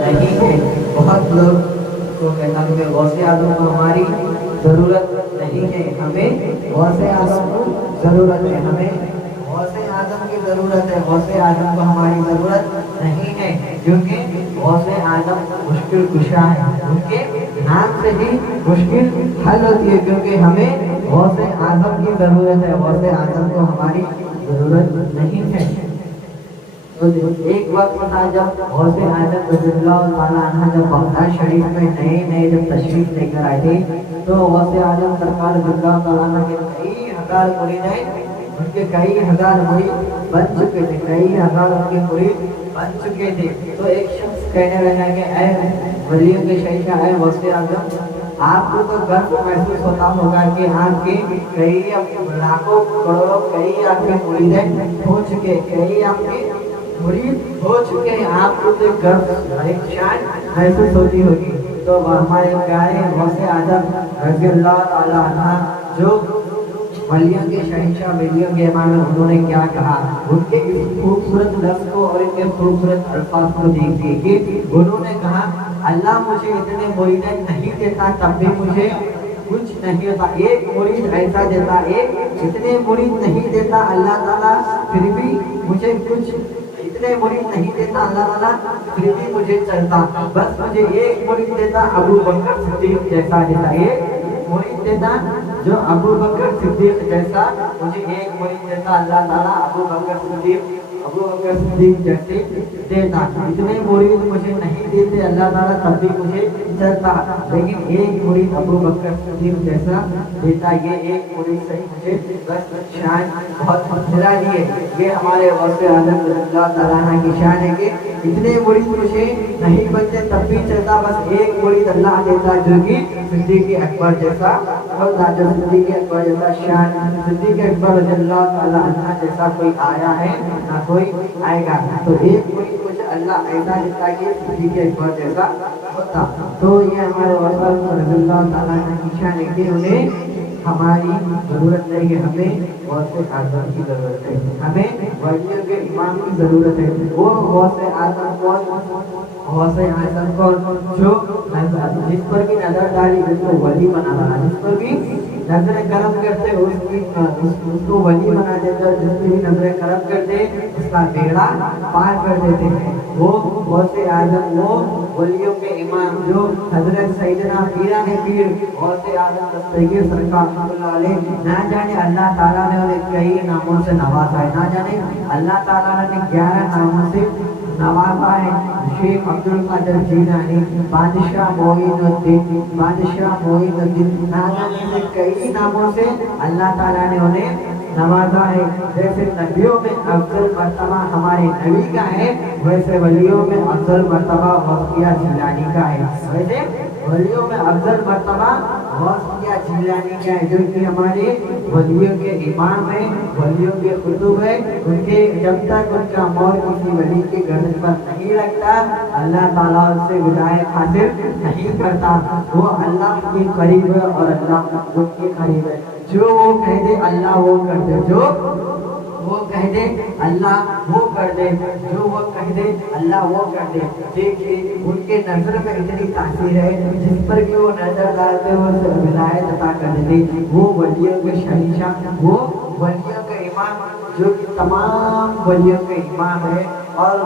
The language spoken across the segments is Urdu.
نہیں ہے. بہت لوگ کو کہتا کہ غوث اعظم کو ہماری ضرورت نہیں ہے. ہمیں غوث اعظم کو ضرورت ہے. ہمیں غوث اعظم کی ضرورت ہے. غوث اعظم کو ہماری ضرورت نہیں ہے کیونکہ غوث اعظم مشکل کشا ہے. ان کے نام سے ہی مشکل حل ہوتی ہے کیونکہ ہمیں غوث اعظم کی ضرورت ہے. غوث اعظم کو ہماری ضرورت نہیں ہے. تو ایک وقت تھا جب غوث اعظم رضی اللہ تعالیٰ عنہ جب بغداد شریف میں نئے جب تشریف لے کر آئے تھے تو غوث اعظم سرکار رضی اللہ تعالیٰ عنہ کے کئی ہزار مرید ان کے کئی ہزار مرید بن چکے تھے. کئی ہزار ان کے مرید بن چکے تھے. تو ایک شخص کہنے لگا کہ اے ولیوں کے شہنشاہ اے غوث اعظم آپ کو تو گرو محسوس ہوتا ہوگا کہ آپ کے کئی لاکھوں کروڑوں کئی آپ کے مرید ہو چکے, کئی آپ کے مرید ہو چکے ہیں. آپ کو تو گرو ایک شان محسوس ہوتی ہوگی. تو ہمارے پیارے غوث اعظم رضی اللہ تعالیٰ عنہ جو ولیوں کے شہنشاہ ولیوں کے امام ہیں انہوں نے کیا کہا. ان کے اس خوبصورت لفظ کو اور ان کے خوبصورت الفاظ کو دیکھیے کہ انہوں نے کہا اللہ مجھے اتنے مرید نہیں دیتا تب بھی مجھے کچھ نہیں ہوتا. ایک مرید ایسا دیتا, ایک اتنے مرید نہیں دیتا اللہ تعالیٰ پھر بھی مجھے کچھ, اتنے مرید نہیں دیتا اللہ تعالیٰ پھر بھی مجھے چلتا. بس مجھے ایک مرید دیتا ابو بکر صدیق جیسا دیتا. ایک مرید دیتا جو ابو بکر صدیق جیسا مجھے ایک مرید دیتا اللہ تعالیٰ ابو بکر صدیق جیسے دیتا. اتنے مرید مجھے نہیں دیتے اللہ تعالیٰ تب بھی مجھے چلتا, لیکن ایک مرید ابو بکر صدیق جیسا دیتا. یہ ایک مرید سے مجھے بس شان بہت ملا لیے. یہ ہمارے غوث اعظم رضی اللہ تعالیٰ عنہ کی شان ہے کہ اتنے مرید مجھے نہیں بنتے تب بھی چلتا. بس ایک مرید اللہ دیتا جو کہ صدیق اکبر جیسا ہوتا, جو صدیق اکبر جیسا شان, صدیق اکبر رضی اللہ تعالیٰ عنہ جیسا کوئی آیا ہے نہ کوئی آئے گا. تو ایک مرید مجھے اللہ ایسا دیتا کہ صدیق اکبر جیسا ہوتا. تو یہ ہمارے غوث اعظم رضی اللہ تعالیٰ عنہ کی شان ہے کہ انہیں ہماری ضرورت نہیں ہے. ہمیں غوث اعظم کی ضرورت ہے. ہمیں ولیوں کے امام کی ضرورت ہے. وہ غوث اعظم غوث اعظم کو جو جس پر بھی نظر ڈالی اس کو ولی بنا رہا, جس پر بھی نظر کرم کرتے اس کو ولی بنا دیتے, جس پر بھی نظر کرم کرتے اس کا بیڑا پار کر دیتے ہیں. وہ غوث اعظم وہ ولیوں کے امام جو حضرت سیدنا پیران پیر غوث اعظم دستگیر سرکار رحمۃ اللہ علیہ, نہ جانے اللہ تعالیٰ نے انہیں کئی ناموں سے نوازا ہے. نہ جانے اللہ تعالیٰ نے 11 ناموں سے نوازا ہے. شیخ عبد القادر جیلانی, بادشاہ معین الدین, نہ جانے کئی ناموں سے اللہ تعالیٰ نے انہیں نوازا ہے. جیسے نبیوں میں افضل مرتبہ ہمارے نبی کا ہے ویسے ولیوں میں افضل مرتبہ غوثیہ جیلانی کا ہے. ویسے ولیوں میں افضل مرتبہ غوثیہ جیلانی کا ہے جو کہ ہمارے ولیوں کے امام ہیں, ولیوں کے قطب ہیں. ان کے جب تک ان کا مور کسی ولی کے گردن پر نہیں لگتا اللہ تعالیٰ ان سے ولایت حاصل نہیں کرتا. وہ اللہ کے قریب ہے اور اللہ ان کے قریب ہے. جو وہ کہہ دے اللہ وہ کر دے, جو وہ کہہ دے اللہ وہ کر دے, جو وہ کہہ دے اللہ وہ کر دے. دیکھیے ان کے نظر میں اتنی تاثیر ہے جس پر کہ وہ نظر ڈالتے وہ ولایت عطا کر دیتے. وہ ولیوں کے شہنشاہ, وہ ولیوں کے امام جو کہ تمام ولیوں کے امام ہے. اور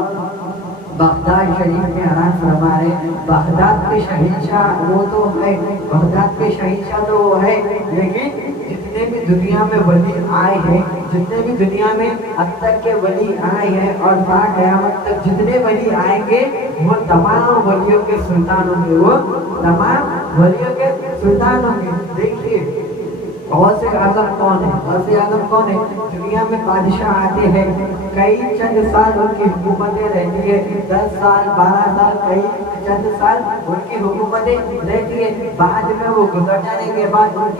بغداد شریف میں آرام فرما رہے, بغداد کے شہنشاہ وہ تو ہے, بغداد کے شہنشاہ تو وہ ہے, لیکن جتنے بھی دنیا میں ولی آئے ہیں, جتنے بھی دنیا میں اب تک کے ولی آئے ہیں اور تا قیامت تک جتنے ولی آئیں گے وہ تمام ولیوں کے سلطان ہوں گے. وہ تمام ولیوں کے سلطان ہوں گے. دیکھیے غوث اعظم کون ہے؟ غوث اعظم کون ہے؟ دنیا میں بادشاہ آتے ہیں, کئی چند سال ان کی حکومتیں رہتی ہے, 10 سال 12 سال کئی چند سال ان کی حکومتیں رہتی ہے. بعد میں وہ گزر جانے کے بعد ان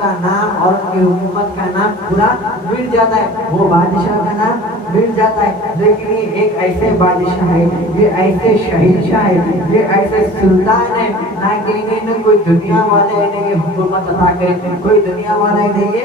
کا نام اور ان کی حکومت کا نام پورا مٹ جاتا ہے, وہ بادشاہ کا نام مٹ جاتا ہے. لیکن یہ ایک ایسے بادشاہ ہے, یہ ایسے شہنشاہ ہے, یہ ایسے سلطان ہے نہ کہ انہیں کوئی دنیا والے انہیں یہ حکومت عطا کرے, کوئی دنیا والا انہیں یہ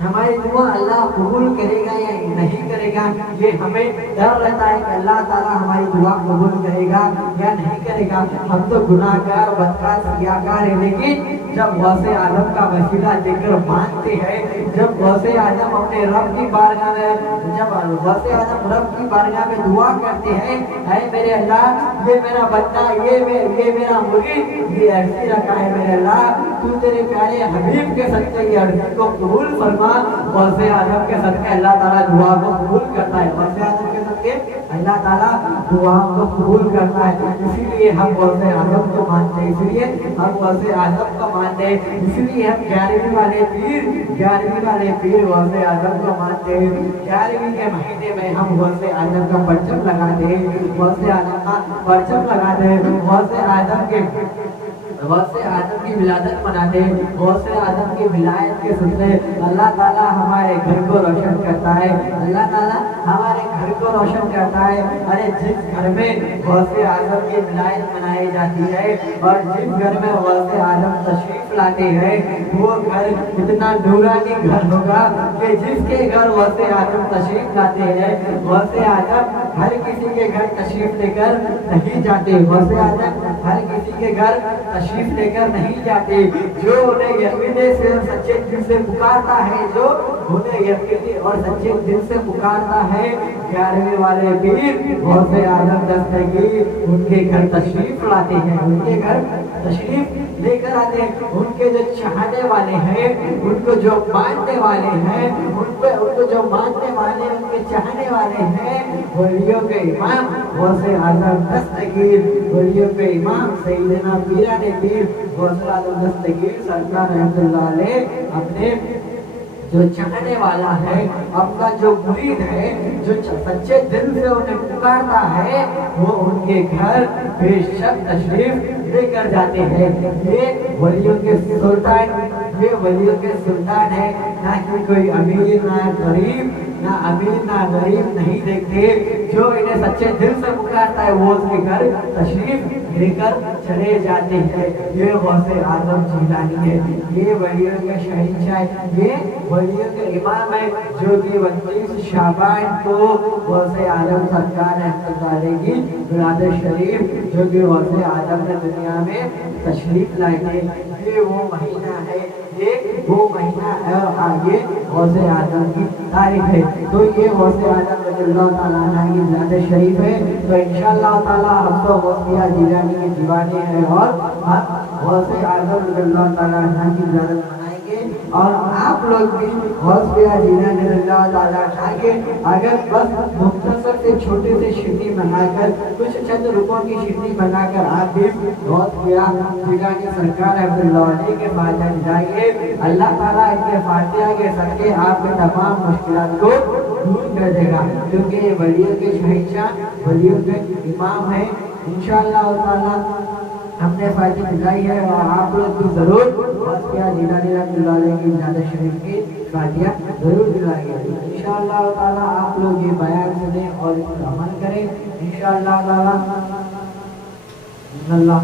ہماری دعا اللہ قبول کرے گا یا نہیں کرے گا، یہ ہمیں ڈر رہتا ہے کہ اللہ تعالیٰ ہماری دعا قبول کرے گا یا نہیں کرے گا۔ ہم تو گناہ گار، بدکار، سیاہکار ہیں، لیکن جب غوث اعظم کا وسیلہ لے کر مانگتے ہیں، جب غوث اعظم اپنے رب کی بارگاہ میں، جب غوث اعظم رب کی بارگاہ میں دعا کرتے ہیں، اے میرے اللہ، یہ میرا بندہ، یہ میرا مرید یہ عرضی رکھا ہے، میرے اللہ تو تیرے پیارے حبیب کے صدقے یہ عرضی کو قبول فرما۔ غوث اعظم کے صدقے اللہ تعالیٰ دعا کو قبول کرتا ہے، غوث اعظم کے صدقے اللہ تعالیٰ دعا کو قبول کرتا ہے۔ اسی لیے ہم غوث اعظم کو مانتے ہیں، اسی لیے ہم غوث اعظم کو مانتے ہیں، اسی لیے ہم 11ویں والے پیر غوث اعظم کو مانتے ہیں۔ 11ویں کے مہینے میں ہم غوث اعظم کا پرچم لگاتے ہیں، غوث اعظم کا پرچم لگاتے ہیں، غوث اعظم کی ولادت مناتے ہیں، غوث اعظم کی ولایت کے سلسلے اللہ تعالیٰ ہمارے گھر کو روشن کرتا ہے، اللہ تعالیٰ ہمارے گھر کو روشن کرتا ہے۔ ارے جس گھر میں غوث اعظم کی ولایت منائی جاتی ہے اور جس گھر میں غوث اعظم تشریف لاتے ہیں، وہ گھر اتنا نورانی گھر ہوگا کہ جس کے گھر غوث اعظم تشریف لاتے ہیں، غوث اعظم ہر کسی کے گھر تشریف لے کر نہیں جاتے، غوث اعظم ہر کسی کے گھر تشریف لے کر نہیں جاتے۔ جو انہیں یقینے سے سچے دل سے پکارتا ہے، جو انہیں یقینے اور سچے دل سے پکارتا ہے، 11ویں والے پیر غوث اعظم دستگیر ان کے گھر تشریف لاتے ہیں، ان کے گھر تشریف لے کر آتے ہیں۔ ان کے جو چاہنے والے ہیں، ان کو جو ماننے والے ہیں، ان کو جو ماننے والے، ان کے چاہنے والے ہیں، ولیوں کے امام غوث اعظم دستگیر، ولیوں کے امام سیدنا پیران پیر غوث اعظم دستگیر سرکار رحمۃ اللہ علیہ اپنے جو چاہنے والا ہے، اپنا جو مرید ہے، جو سچے دل سے انہیں پکارتا ہے، وہ ان کے گھر بے شک تشریف لے کر جاتے ہیں۔ یہ ولیوں کے سلطان ہے، نہ کہ کوئی امیر نہ غریب نہیں دیکھتے، جو انہیں سچے دل سے پکارتا ہے وہ اس کے گھر تشریف لے کر چلے جاتے ہیں۔ یہ غوث اعظم جیلانی ہے، یہ ولیوں کے شہنشاہ، یہ ولیوں کے امام ہے، جو کہ 29 شعبان کو غوث اعظم سرکار رحمۃ اللہ علیہ کی ولادت شریف، جو کہ غوث اعظم نے دنیا میں تشریف لائے تھے، یہ وہ مہینہ ہے، یہ وہ مہینہ ہے اور یہ غوث اعظم کی تاریخ ہے۔ تو یہ غوث اعظم رضی اللہ تعالیٰ عنہ کی ولادت شریف ہے۔ تو انشاءاللہ تعالیٰ ہم تو غوثیہ جیلانی کے دیوانے ہیں اور غوث اعظم رضی اللہ تعالیٰ عنہ کی ولادت منائیں گے، اور آپ لوگ بھی غوثیہ جیلانی رضی اللہ تعالیٰ عنہ کے اگر بس مختصر سے چھوٹے سے شرنی بنا کر، کچھ چند روپوں کی شرنی بنا کر آپ بھی غوثیہ جیلانی سرکار رحمۃ اللہ علیہ کے فاتحہ جائیے، اللہ تعالیٰ ان کے فاتحہ کے صدقے آپ کے تمام مشکلات کو دور کر دے گا، کیونکہ یہ ولیوں کے شہنشاہ، ولیوں کے امام ہیں۔ انشاءاللہ تعالیٰ ہم نے فاتحہ دلائی ہے اور آپ لوگ بھی ضرور غوثیہ جیلانی رحمۃ اللہ علیہ کی ولادت شریف کی فاتحہ ضرور دلائیں گے۔ انشاءاللہ تعالیٰ آپ لوگ یہ بیان سنیں اور اس پر عمل کریں انشاءاللہ تعالیٰ۔ اللہ